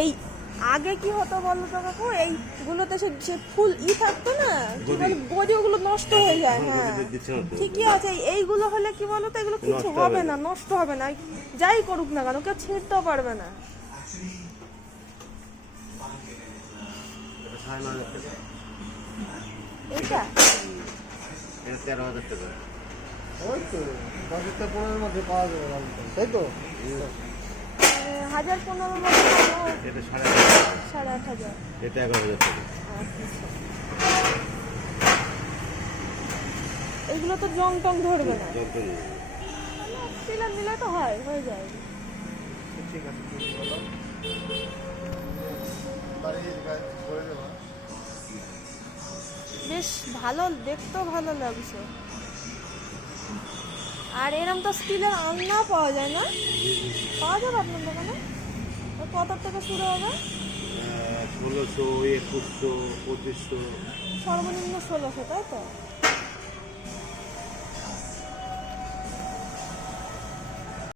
এই আগে কি হতো বলো তো কাকু, এইগুলোতে সে ফুল থাকতো না, কি বলে গদি, ওগুলো নষ্ট হয়ে যায়। হ্যাঁ ঠিকই আছে, এইগুলো হলে কি বলো তো, এগুলো কিছু হবে না, নষ্ট হবে না, যাই করুক না কেন কেউ ছিঁড়তেও পারবে না। এইটা 13,000 টাকা। ওই তো 10-15 মধ্যে পাওয়া যাবে, তাই তো? 1015 মধ্যে এটা 8,500। এটা 11,000 টাকা। এগুলো তো জং টং ধরবে না, যত নেই। সিলার নিলে তো হয়ে যায়। ঠিক আছে, বলো। বাড়ির কাজ করে দেবো। বেশ ভালো, দেখতেও ভালো লাগছে। আর এরম তো স্টিলের আলনা পাওয়া যায় না? পাওয়া যাবে আপনার দোকানে? কত থেকে শুরু হবে? 1600, 2100, 2500। সর্বনিম্ন 1600, তাই তো?